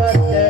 Yeah.